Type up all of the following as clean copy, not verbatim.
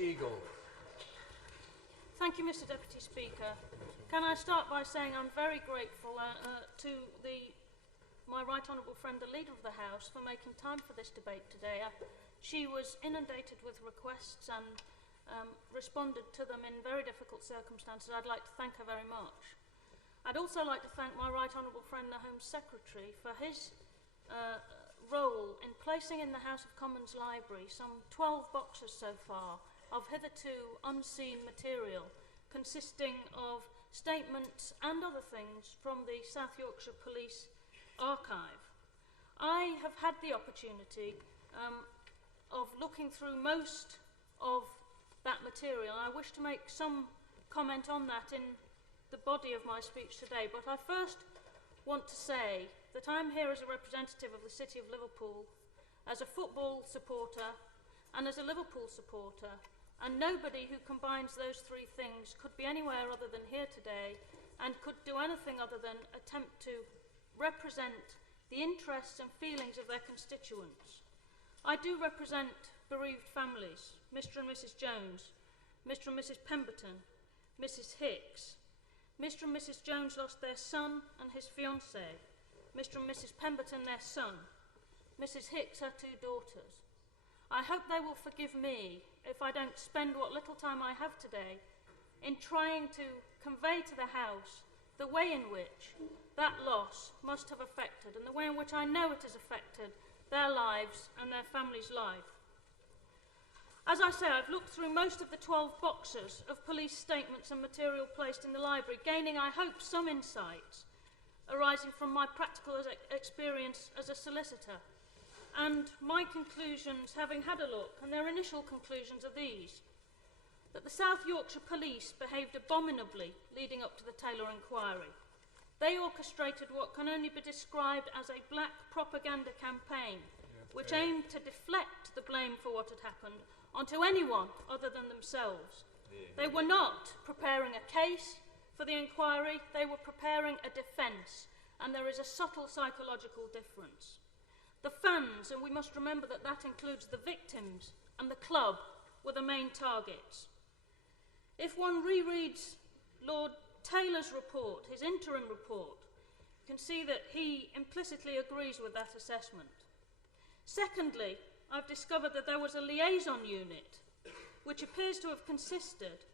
Eagle. Thank you, Mr. Deputy Speaker. Can I start by saying I'm very grateful to my right honourable friend, the Leader of the House, for making time for this debate today. She was inundated with requests and responded to them in very difficult circumstances. I'd like to thank her very much. I'd also like to thank my right honourable friend, the Home Secretary, for his role in placing in the House of Commons Library some 12 boxes so far of hitherto unseen material consisting of statements and other things from the South Yorkshire Police archive. I have had the opportunity of looking through most of that material. I wish to make some comment on that in the body of my speech today, but I first want to say that I'm here as a representative of the City of Liverpool, as a football supporter and as a Liverpool supporter, and nobody who combines those three things could be anywhere other than here today and could do anything other than attempt to represent the interests and feelings of their constituents. I do represent bereaved families, Mr. and Mrs. Jones, Mr. and Mrs. Pemberton, Mrs. Hicks. Mr. and Mrs. Jones lost their son and his fiancée, Mr. and Mrs. Pemberton their son, Mrs. Hicks her two daughters. I hope they will forgive me if I don't spend what little time I have today in trying to convey to the House the way in which that loss must have affected, and the way in which I know it has affected their lives and their family's life. As I say, I've looked through most of the 12 boxes of police statements and material placed in the library, gaining, I hope, some insights arising from my practical experience as a solicitor. And my conclusions, having had a look, and their initial conclusions are these: that the South Yorkshire Police behaved abominably leading up to the Taylor inquiry. They orchestrated what can only be described as a black propaganda campaign, which aimed to deflect the blame for what had happened onto anyone other than themselves. They were not preparing a case for the inquiry, they were preparing a defence, and there is a subtle psychological difference. The fans, and we must remember that that includes the victims and the club, were the main targets. If one rereads Lord Taylor's report, his interim report, you can see that he implicitly agrees with that assessment. Secondly, I've discovered that there was a liaison unit which appears to have consisted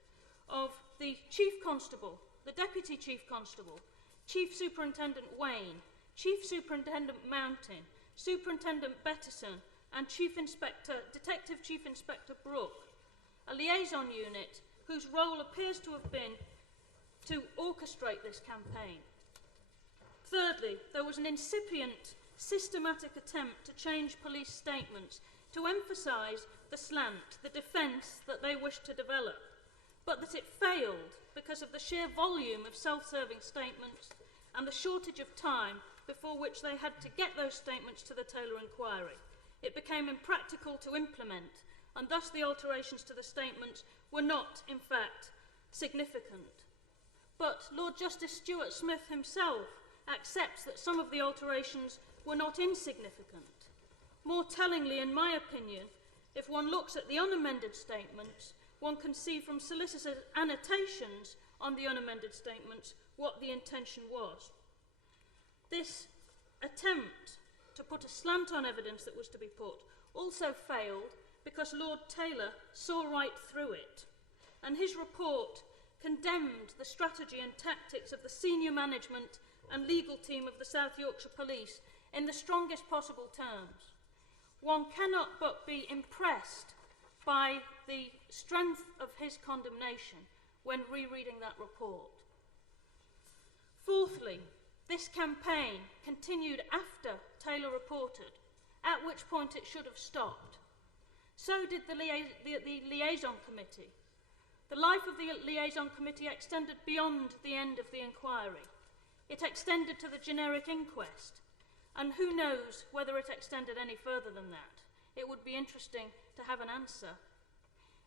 of the Chief Constable, the Deputy Chief Constable, Chief Superintendent Wayne, Chief Superintendent Mountain, Superintendent Bettison, and Detective Chief Inspector Brooke, a liaison unit whose role appears to have been to orchestrate this campaign. Thirdly, there was an incipient, systematic attempt to change police statements to emphasise the slant, the defence that they wished to develop, but that it failed because of the sheer volume of self-serving statements and the shortage of time before which they had to get those statements to the Taylor inquiry. It became impractical to implement, and thus the alterations to the statements were not, in fact, significant. But Lord Justice Stuart Smith himself accepts that some of the alterations were not insignificant. More tellingly, in my opinion, if one looks at the unamended statements, one can see from solicitors' annotations on the unamended statements what the intention was. This attempt to put a slant on evidence that was to be put also failed because Lord Taylor saw right through it, and his report condemned the strategy and tactics of the senior management and legal team of the South Yorkshire Police in the strongest possible terms. One cannot but be impressed by the strength of his condemnation when rereading that report. Fourthly, this campaign continued after Taylor reported, at which point it should have stopped. So did the liaison committee. The life of the liaison committee extended beyond the end of the inquiry. It extended to the generic inquest, and who knows whether it extended any further than that. It would be interesting to have an answer.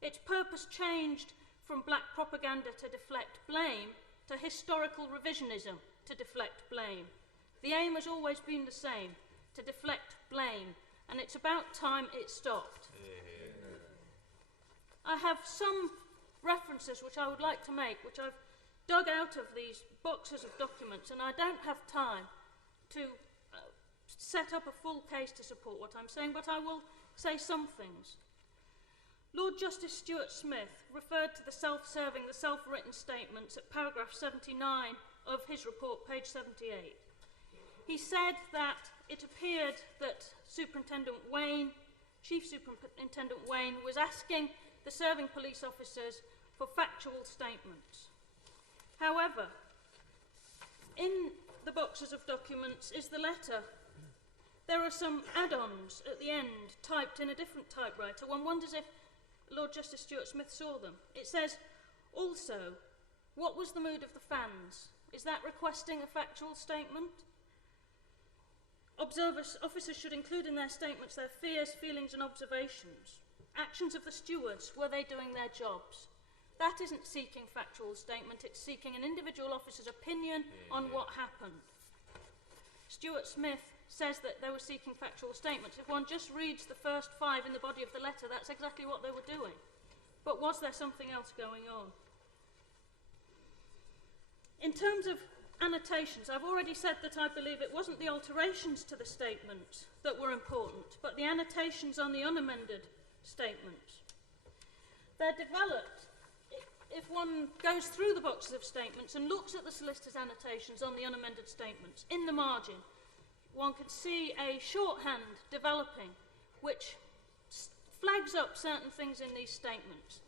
Its purpose changed from black propaganda to deflect blame to historical revisionism to deflect blame. The aim has always been the same, to deflect blame, and it's about time it stopped. I have some references which I would like to make, which I've dug out of these boxes of documents, and I don't have time to set up a full case to support what I'm saying, but I will say some things. Lord Justice Stuart Smith referred to the self-serving, the self-written statements at paragraph 79 of his report, page 78. He said that it appeared that Chief Superintendent Wayne was asking the serving police officers for factual statements. However, in the boxes of documents is the letter. There are some add-ons at the end, typed in a different typewriter. One wonders if Lord Justice Stuart Smith saw them. It says, also, what was the mood of the fans? Is that requesting a factual statement? Officers should include in their statements their fears, feelings and observations. Actions of the stewards, were they doing their jobs? That isn't seeking factual statement, it's seeking an individual officer's opinion on what happened. Stuart Smith says that they were seeking factual statements. If one just reads the first 5 in the body of the letter, that's exactly what they were doing. But was there something else going on? In terms of annotations, I've already said that I believe it wasn't the alterations to the statement that were important, but the annotations on the unamended statement. They're developed. If one goes through the boxes of statements and looks at the solicitor's annotations on the unamended statements, in the margin, one can see a shorthand developing which flags up certain things in these statements.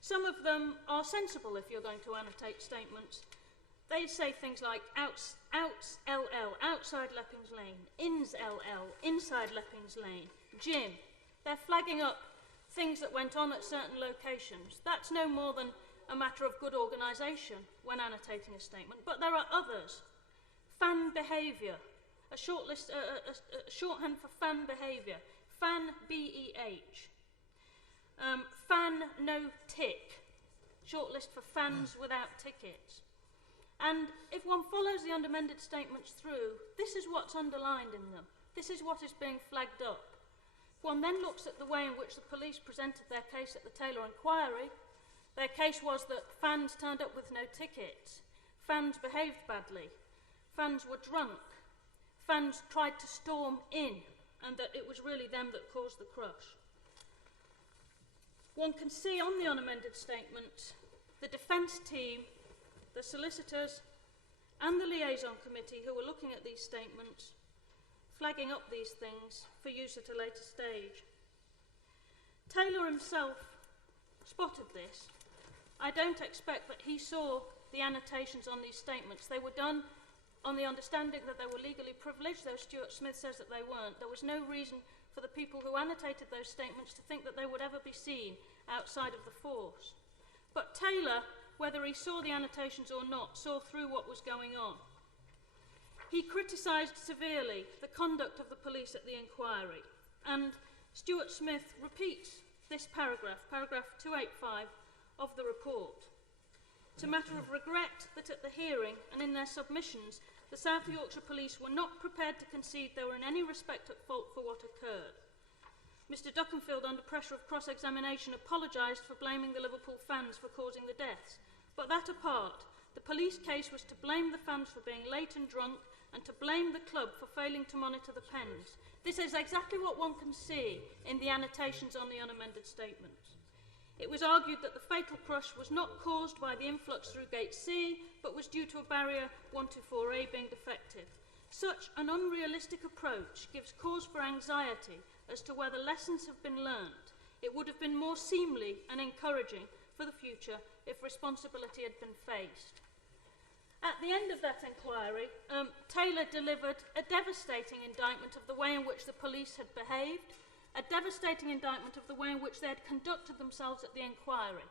Some of them are sensible if you're going to annotate statements. They say things like outs LL, outside Leppings Lane, ins LL, inside Leppings Lane, gym. They're flagging up things that went on at certain locations. That's no more than a matter of good organisation when annotating a statement. But there are others. Fan behaviour, a shorthand for fan behaviour. Fan, B-E-H. Fan no tick, shortlist for fans without tickets. And if one follows the unamended statements through, this is what's underlined in them. This is what is being flagged up. If one then looks at the way in which the police presented their case at the Taylor inquiry, their case was that fans turned up with no tickets, fans behaved badly, fans were drunk, fans tried to storm in, and that it was really them that caused the crush. One can see on the unamended statement the defence team, the solicitors and the liaison committee who were looking at these statements, flagging up these things for use at a later stage. Taylor himself spotted this. I don't expect that he saw the annotations on these statements. They were done on the understanding that they were legally privileged, though Stuart Smith says that they weren't. There was no reason for the people who annotated those statements to think that they would ever be seen outside of the force. But Taylor, whether he saw the annotations or not, saw through what was going on. He criticised severely the conduct of the police at the inquiry, and Stuart Smith repeats this paragraph, paragraph 285 of the report. It's a matter of regret that at the hearing and in their submissions, the South Yorkshire Police were not prepared to concede they were in any respect at fault for what occurred. Mr Duckenfield, under pressure of cross-examination, apologised for blaming the Liverpool fans for causing the deaths. But that apart, the police case was to blame the fans for being late and drunk and to blame the club for failing to monitor the pens. This is exactly what one can see in the annotations on the unamended statements. It was argued that the fatal crush was not caused by the influx through Gate C, but was due to a barrier 124A being defective. Such an unrealistic approach gives cause for anxiety as to whether lessons have been learnt. It would have been more seemly and encouraging for the future if responsibility had been faced. At the end of that inquiry, Taylor delivered a devastating indictment of the way in which the police had behaved, a devastating indictment of the way in which they had conducted themselves at the inquiry.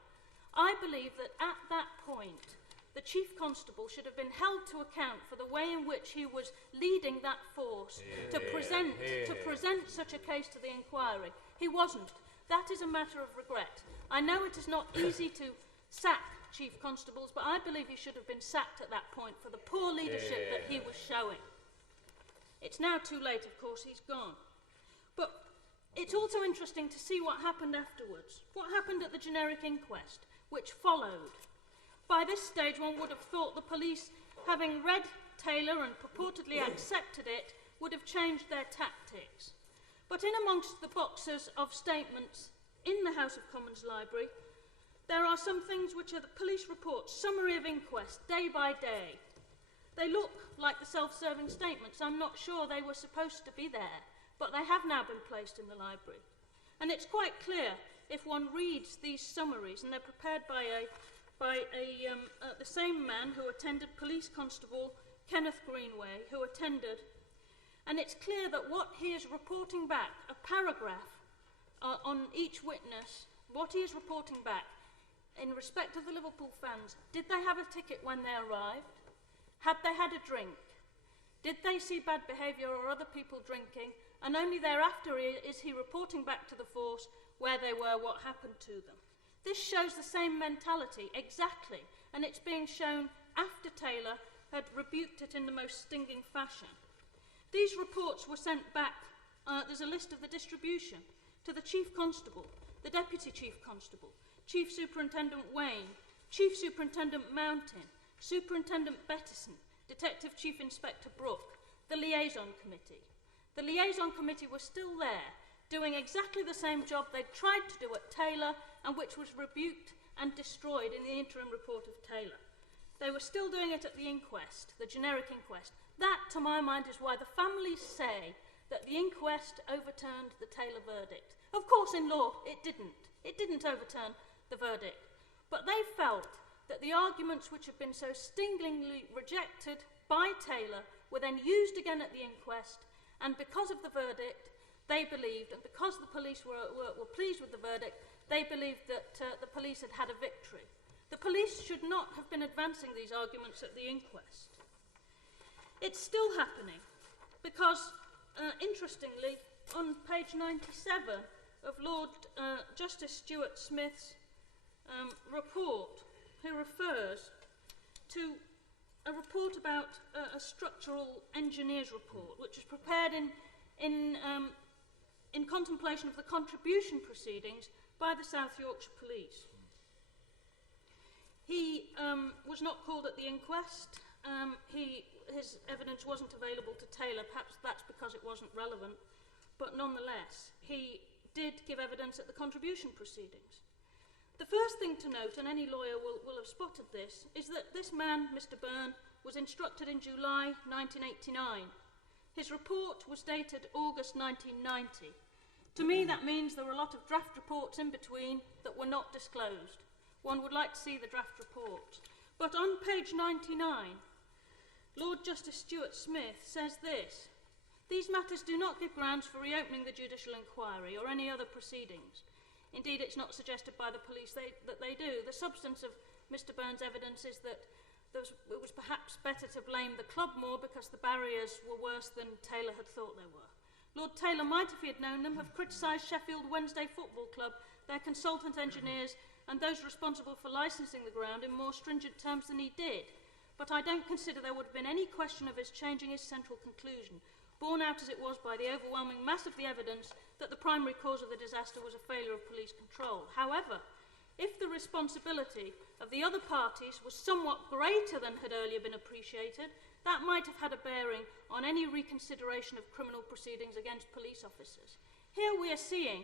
I believe that at that point, the Chief Constable should have been held to account for the way in which he was leading that force to present such a case to the inquiry. He wasn't. That is a matter of regret. I know it is not easy to sack Chief Constables, but I believe he should have been sacked at that point for the poor leadership that he was showing. It's now too late, of course, he's gone. But It's also interesting to see what happened afterwards, what happened at the generic inquest, which followed. By this stage, one would have thought the police, having read Taylor and purportedly accepted it, would have changed their tactics. But in amongst the boxes of statements in the House of Commons Library, there are some things which are the police reports, summary of inquest, day by day. They look like the self-serving statements. I'm not sure they were supposed to be there, but they have now been placed in the library. And it's quite clear, if one reads these summaries, and they're prepared by the same man who attended, Police Constable Kenneth Greenway, who attended, and it's clear that what he is reporting back, a paragraph on each witness, what he is reporting back in respect of the Liverpool fans, did they have a ticket when they arrived? Had they had a drink? Did they see bad behaviour or other people drinking? And only thereafter is he reporting back to the force where they were, what happened to them. This shows the same mentality, exactly, and it's being shown after Taylor had rebuked it in the most stinging fashion. These reports were sent back, there's a list of the distribution, to the Chief Constable, the Deputy Chief Constable, Chief Superintendent Wayne, Chief Superintendent Mountain, Superintendent Bettison, Detective Chief Inspector Brooke, the Liaison Committee. The Liaison Committee was still there, doing exactly the same job they'd tried to do at Taylor and which was rebuked and destroyed in the interim report of Taylor. They were still doing it at the inquest, the generic inquest. That, to my mind, is why the families say that the inquest overturned the Taylor verdict. Of course, in law, it didn't. It didn't overturn the verdict. But they felt that the arguments which had been so stingingly rejected by Taylor were then used again at the inquest, and because of the verdict, they believed, and because the police were pleased with the verdict, they believed that the police had had a victory. The police should not have been advancing these arguments at the inquest. It's still happening because, interestingly, on page 97 of Lord Justice Stuart Smith's report, he refers to a report about a structural engineer's report, which was prepared in contemplation of the contribution proceedings by the South Yorkshire Police. He was not called at the inquest. His evidence wasn't available to Taylor. Perhaps that's because it wasn't relevant. But nonetheless, he did give evidence at the contribution proceedings. The first thing to note, and any lawyer will have spotted this, is that this man, Mr. Byrne, was instructed in July 1989. His report was dated August 1990. To me, that means there were a lot of draft reports in between that were not disclosed. One would like to see the draft reports. But on page 99, Lord Justice Stuart Smith says this: "These matters do not give grounds for reopening the judicial inquiry or any other proceedings. Indeed, it's not suggested by the police that they do. The substance of Mr. Byrne's evidence is that it was perhaps better to blame the club more because the barriers were worse than Taylor had thought they were. Lord Taylor might, if he had known them, have criticised Sheffield Wednesday Football Club, their consultant engineers and those responsible for licensing the ground in more stringent terms than he did. But I don't consider there would have been any question of his changing his central conclusion, borne out as it was by the overwhelming mass of the evidence that the primary cause of the disaster was a failure of police control. However, if the responsibility of the other parties was somewhat greater than had earlier been appreciated, that might have had a bearing on any reconsideration of criminal proceedings against police officers. Here we are seeing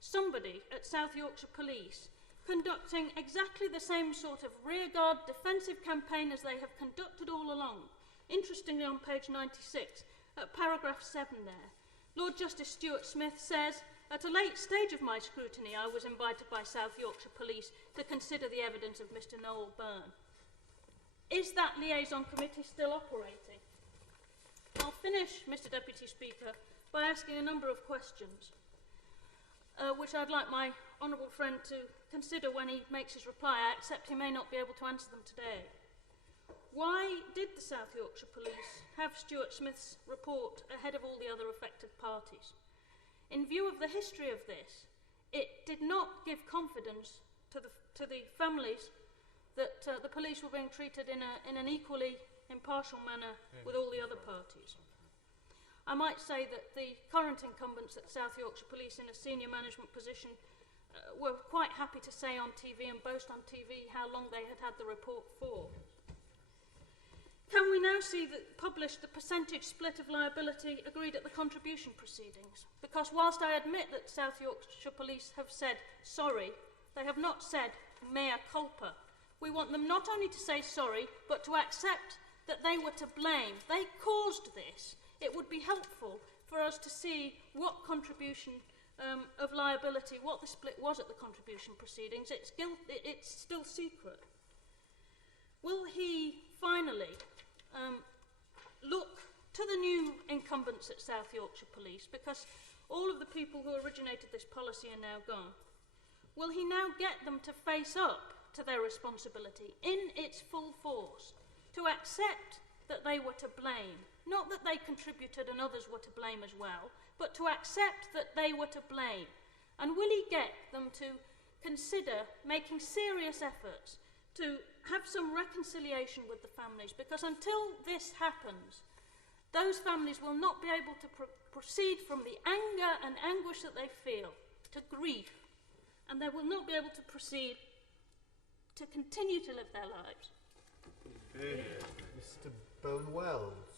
somebody at South Yorkshire Police conducting exactly the same sort of rearguard defensive campaign as they have conducted all along. Interestingly, on page 96, at paragraph 7 there, Lord Justice Stuart Smith says, "At a late stage of my scrutiny, I was invited by South Yorkshire Police to consider the evidence of Mr. Noel Byrne." Is that liaison committee still operating? I'll finish, Mr. Deputy Speaker, by asking a number of questions, which I'd like my honourable friend to consider when he makes his reply. I accept he may not be able to answer them today. Why did the South Yorkshire Police have Stuart Smith's report ahead of all the other affected parties? In view of the history of this, it did not give confidence to the families that the police were being treated in an equally impartial manner with all the other parties. I might say that the current incumbents at South Yorkshire Police in a senior management position were quite happy to say on TV and boast on TV how long they had had the report for. Can we now see that published the percentage split of liability agreed at the contribution proceedings? Because whilst I admit that South Yorkshire Police have said sorry, they have not said mea culpa. We want them not only to say sorry, but to accept that they were to blame. They caused this. It would be helpful for us to see what contribution of liability, what the split was at the contribution proceedings. It's still secret. Will he finally look to the new incumbents at South Yorkshire Police, because all of the people who originated this policy are now gone? Will he now get them to face up to their responsibility in its full force, to accept that they were to blame, not that they contributed and others were to blame as well, but to accept that they were to blame? And will he get them to consider making serious efforts to have some reconciliation with the families? Because until this happens, those families will not be able to proceed from the anger and anguish that they feel to grief, and they will not be able to proceed to continue to live their lives. Mr. Bowen-Wells.